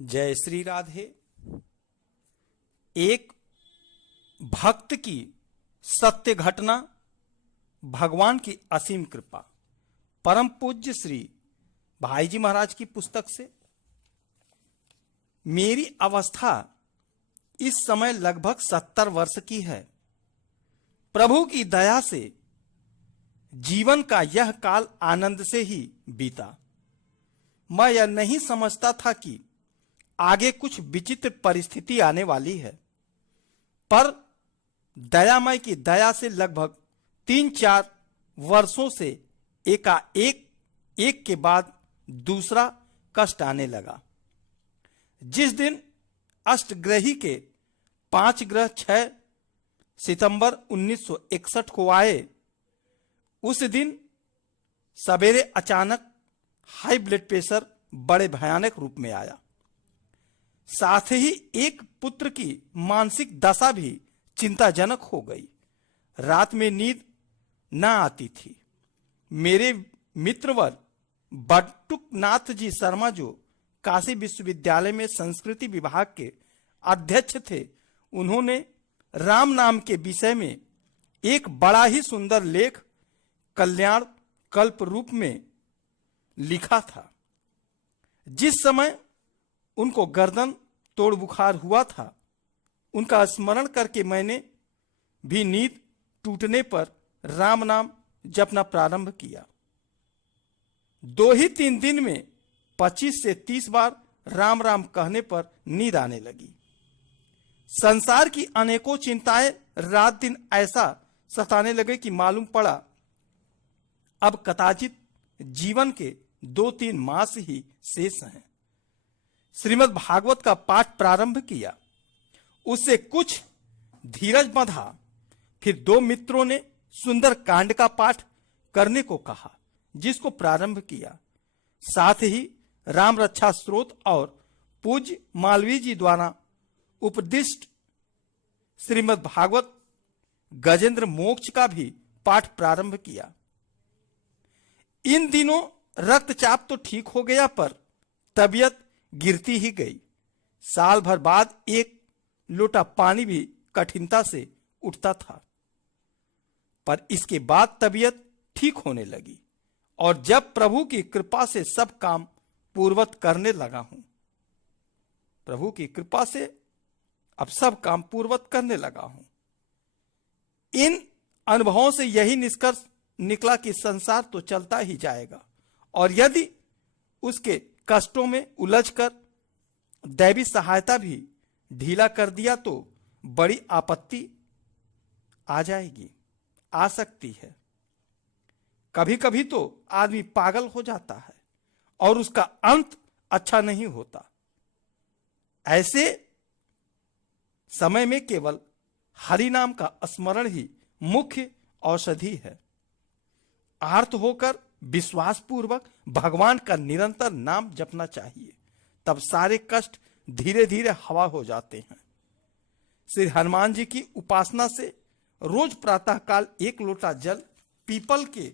जय श्री राधे। एक भक्त की सत्य घटना, भगवान की असीम कृपा। परम पूज्य श्री भाई जी महाराज की पुस्तक से। मेरी अवस्था इस समय लगभग 70 वर्ष की है। प्रभु की दया से जीवन का यह काल आनंद से ही बीता। मैं यह नहीं समझता था कि आगे कुछ विचित्र परिस्थिति आने वाली है, पर दयामय की दया से लगभग 3-4 वर्षों से एक के बाद दूसरा कष्ट आने लगा। जिस दिन अष्टग्रही के 5 ग्रह 6 सितंबर 1961 को आए, उस दिन सवेरे अचानक हाई ब्लड प्रेशर बड़े भयानक रूप में आया। साथ ही एक पुत्र की मानसिक दशा भी चिंताजनक हो गई। रात में नींद न आती थी। मेरे मित्रवर बटुकनाथ जी शर्मा, जो काशी विश्वविद्यालय में संस्कृति विभाग के अध्यक्ष थे, उन्होंने राम नाम के विषय में एक बड़ा ही सुंदर लेख कल्याण कल्प रूप में लिखा था। जिस समय उनको गर्दन तोड़ बुखार हुआ था, उनका स्मरण करके मैंने भी नींद टूटने पर राम नाम जपना प्रारंभ किया। 2 ही 3 दिन में 25 से 30 बार राम राम कहने पर नींद आने लगी। संसार की अनेकों चिंताएं रात दिन ऐसा सताने लगे कि मालूम पड़ा अब कदाचित जीवन के 2-3 मास ही शेष हैं। श्रीमद् भागवत का पाठ प्रारंभ किया। उससे कुछ धीरज बंधा। फिर 2 मित्रों ने सुंदर कांड का पाठ करने को कहा, जिसको प्रारंभ किया। साथ ही राम रक्षा स्त्रोत और पूज्य मालवीय जी द्वारा उपदिष्ट श्रीमद् भागवत गजेंद्र मोक्ष का भी पाठ प्रारंभ किया। इन दिनों रक्तचाप तो ठीक हो गया, पर तबीयत गिरती ही गई। साल भर बाद 1 लोटा पानी भी कठिनता से उठता था, पर इसके बाद तबीयत ठीक होने लगी। और जब प्रभु की कृपा से सब काम पूर्वत करने लगा हूं, प्रभु की कृपा से अब सब काम पूर्वत करने लगा हूं। इन अनुभवों से यही निष्कर्ष निकला कि संसार तो चलता ही जाएगा, और यदि उसके कष्टों में उलझकर दैवी सहायता भी ढीला कर दिया तो बड़ी आपत्ति आ जाएगी, आ सकती है। कभी कभी तो आदमी पागल हो जाता है और उसका अंत अच्छा नहीं होता। ऐसे समय में केवल हरि नाम का स्मरण ही मुख्य औषधि है। आर्त होकर विश्वास पूर्वक भगवान का निरंतर नाम जपना चाहिए, तब सारे कष्ट धीरे धीरे हवा हो जाते हैं। श्री हनुमान जी की उपासना से रोज प्रातःकाल 1 लोटा जल पीपल के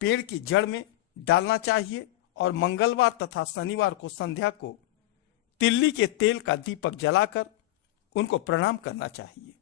पेड़ की जड़ में डालना चाहिए, और मंगलवार तथा शनिवार को संध्या को तिल्ली के तेल का दीपक जलाकर उनको प्रणाम करना चाहिए।